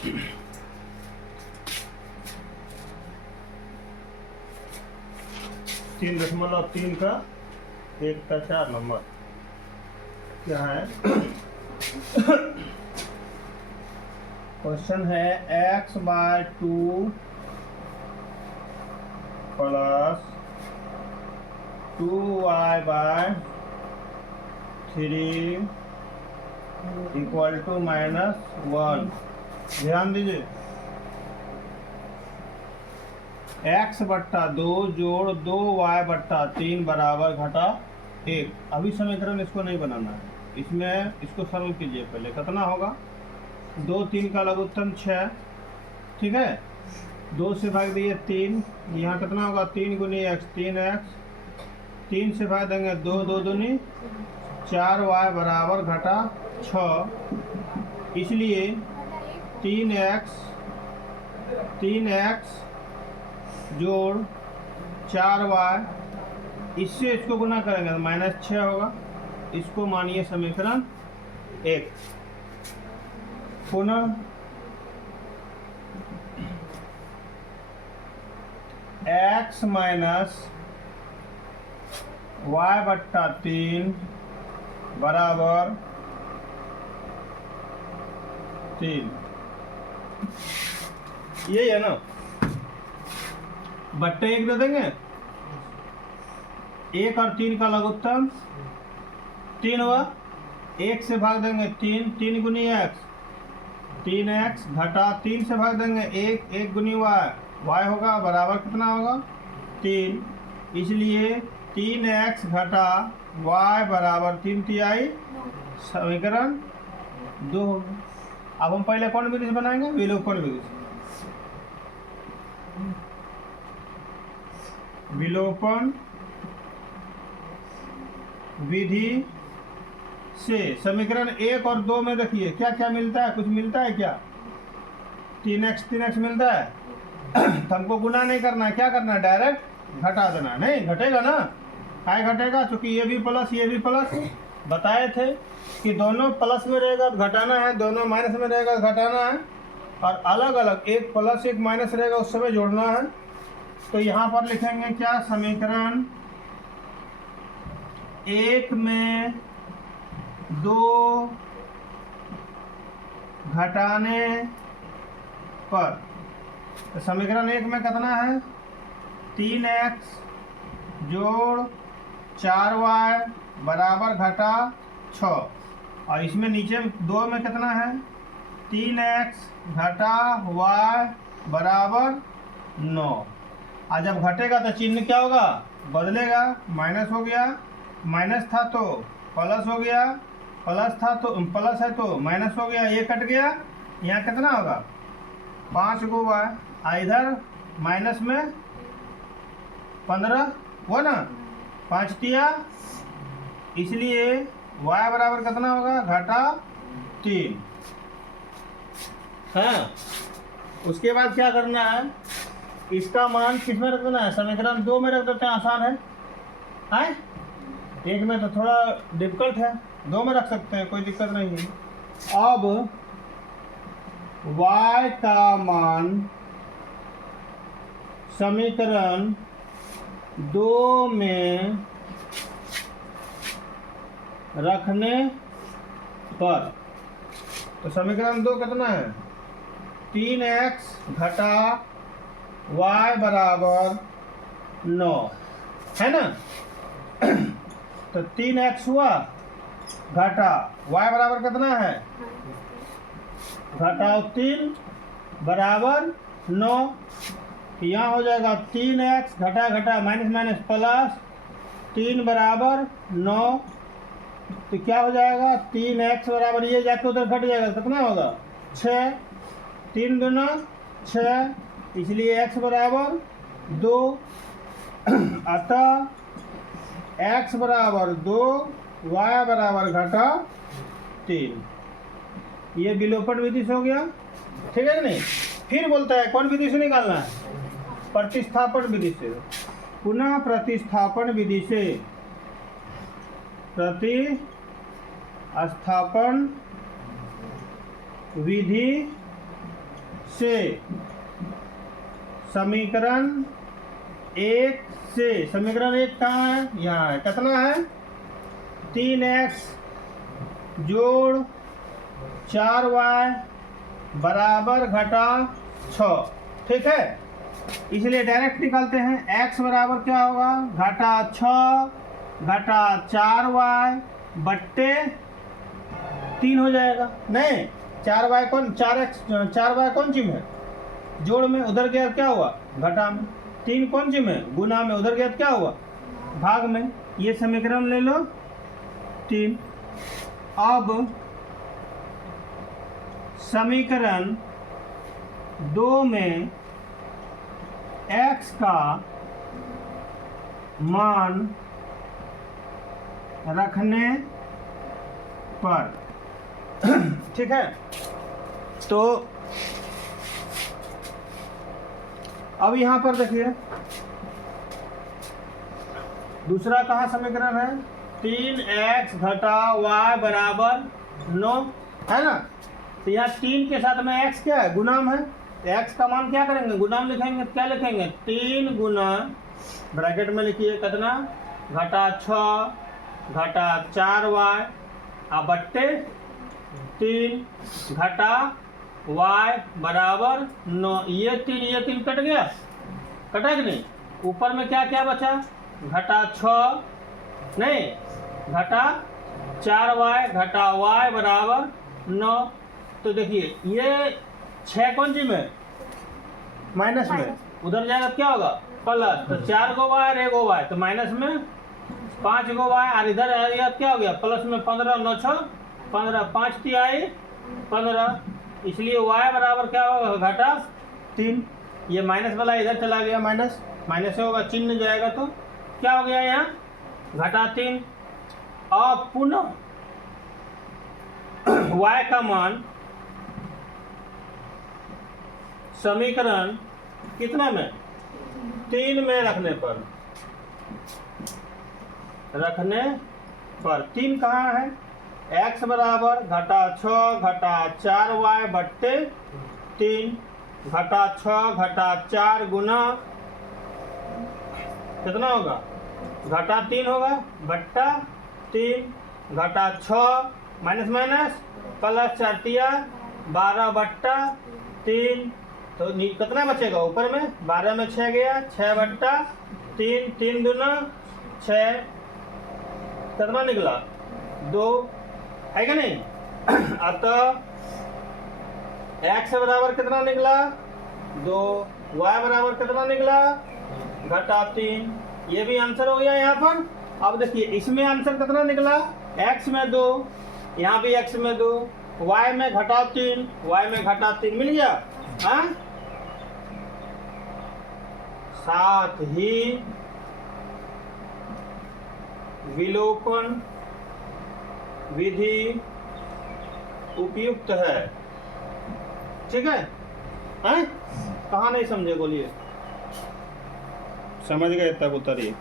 3.3 का 1 का 4 नंबर क्या है? क्वेश्चन है x/2 plus 2y/3 equal to -1। ध्यान दीजिए, x/2 जोड़ 2y/3 बराबर घटा 1। अभी समीकरण इसको नहीं बनाना है, इसमें इसको सरल कीजिए। पहले कितना होगा? 2 3 का लघुत्तम 6, ठीक है। 2 से भाग दिए 3, यहाँ कितना होगा? 3 गुनी x 3x, 3 से भाग देंगे 2 2 दूनी 4y बराबर घटा 6। इसलिए 3x जोड़ 4y, इससे इसको गुना करेंगे तो -6 होगा। इसको मानिए समीकरण 1। पुनः x माइनस y/3 बराबर 3। यही है ना? बट्टे 1 दे देंगे, 1 और 3 का लघुत्तम 3 हुआ। 1 से भाग देंगे 3, 3 गुनी x 3x घटा 3 से भाग देंगे 1, 1 गुनी y होगा बराबर कितना होगा? 3। इसलिए 3x घटा y बराबर 3 तिहाई, समीकरण 2 होगा। अब हम पहले कौन विधि से बनाएंगे? विलोपन विधि से। विलोपन विधि से समीकरण 1 और 2 में देखिए क्या क्या मिलता है। कुछ मिलता है क्या? 3x मिलता है। तो हमको गुना नहीं करना है, क्या करना है? डायरेक्ट घटा देना। नहीं घटेगा ना, काय घटेगा? क्योंकि ये भी प्लस ये भी प्लस। बताए थे कि दोनों प्लस में रहेगा तो घटाना है, दोनों माइनस में रहेगा तो घटाना है, और अलग अलग एक प्लस एक माइनस रहेगा उस समय जोड़ना है। तो यहाँ पर लिखेंगे क्या? समीकरण 1 में 2 घटाने पर, तो समीकरण 1 में कितना है? 3x जोड़ 4y बराबर घटा 6, और इसमें नीचे 2 में कितना है? 3x घटा y बराबर 9। और जब घटेगा तो चिन्ह क्या होगा? बदलेगा, माइनस हो गया, माइनस था तो प्लस हो गया, प्लस था तो प्लस है तो माइनस हो गया, ये कट गया। यहाँ कितना होगा? 5 गो y, इधर माइनस में 15 हुआ ना, 5 तिया, इसलिए y बराबर कितना होगा? घटा 3। हाँ, उसके बाद क्या करना है? इसका मान किस में रख देना है? समीकरण 2 में रख देते हैं, आसान है। आए 1 में तो थोड़ा डिफिकल्ट है, 2 में रख सकते हैं, कोई दिक्कत नहीं है। अब y का मान समीकरण 2 में रखने पर, तो समीकरण 2 कितना है? 3x घटा y बराबर 9 है ना। तो 3x हुआ घटा y बराबर कितना है? घटाओ 3 बराबर 9। यहाँ हो जाएगा 3x घटा घटा माइनस माइनस प्लस 3 बराबर 9। तो क्या हो जाएगा? 3x बराबर, ये जाके उधर घट जाएगा, कितना होगा? 6, 3 दूना 6, इसलिए x बराबर 2। अतः x बराबर 2, y बराबर घटा 3। ये विलोपन विधि से हो गया, ठीक है कि नहीं। फिर बोलता है कौन विधि से निकालना है? प्रतिस्थापन विधि से। पुनः प्रतिस्थापन विधि से, प्रतिस्थापन विधि से समीकरण 1 से समीकरण 1 कहाँ है? यहाँ है। कितना है? 3x जोड़ 4y बराबर घटा 6। ठीक है, इसलिए डायरेक्ट निकालते हैं। x बराबर क्या होगा? घटा 6 घटा 4y बट्टे 3 हो जाएगा। नहीं, 4y कौन सी में? जोड़ में। उधर गया क्या हुआ? घटा में। 3 कौन सी में? गुना में। उधर गया क्या हुआ? भाग में। ये समीकरण ले लो 3। अब समीकरण 2 में x का मान रखने पर ठीक है, तो अब यहां पर देखिए दूसरा कहाँ समीकरण है? 3x घटा y बराबर 9 है ना। तो यहाँ 3 के साथ में x क्या है? गुणाम है। x का मान क्या करेंगे? गुणाम लिखेंगे। क्या लिखेंगे? 3 गुना ब्रैकेट में लिखिए कितना? घटा 6 घटा 4y बट्टे 3 घटा y बराबर 9। ये 3 कट गया, कटा कि नहीं? ऊपर में क्या क्या बचा? घटा 6 नहीं, घटा 4y घटा y बराबर 9। तो देखिए ये 6 कौन सी में? माइनस में। उधर जाएगा क्या होगा? प्लस। तो 4 गो y और 1 गो y, तो माइनस में 5 गो y और इधर आएगा क्या हो गया? प्लस में 15 9 6 15 5 तिहाई 15। इसलिए y बराबर क्या होगा? घटा 3। ये माइनस वाला इधर चला गया, माइनस माइनस से होगा, चिन्ह जाएगा तो क्या हो गया? यहाँ घटा 3। अब पुनः y का मान समीकरण कितना में? 3 में रखने पर 3 कहाँ है? x बराबर घटा 6 घटा 4y बट्टे 3 घटा 6 घटा 4 गुना कितना होगा? घटा 3 होगा बट्टा 3 घटा 6 माइनस माइनस प्लस 4 तिया 12 बट्टा 3। तो कितना बचेगा? ऊपर में 12 में 6 गया, 6 बट्टा 3 3 दूना 6। कितना निकला? 2 है कि नहीं? अतः x बराबर कितना निकला? 2। y बराबर कितना निकला? घटा 3। ये भी आंसर हो गया यहाँ पर। अब देखिए इसमें आंसर कितना निकला? x में 2, यहाँ भी x में 2, y में घटा 3, y में घटा 3 मिल गया। हाँ, साथ ही विलोपन विधि उपयुक्त है। ठीक है? हैं? कहाँ नहीं समझे बोलिए? समझ गए तब उतरिए।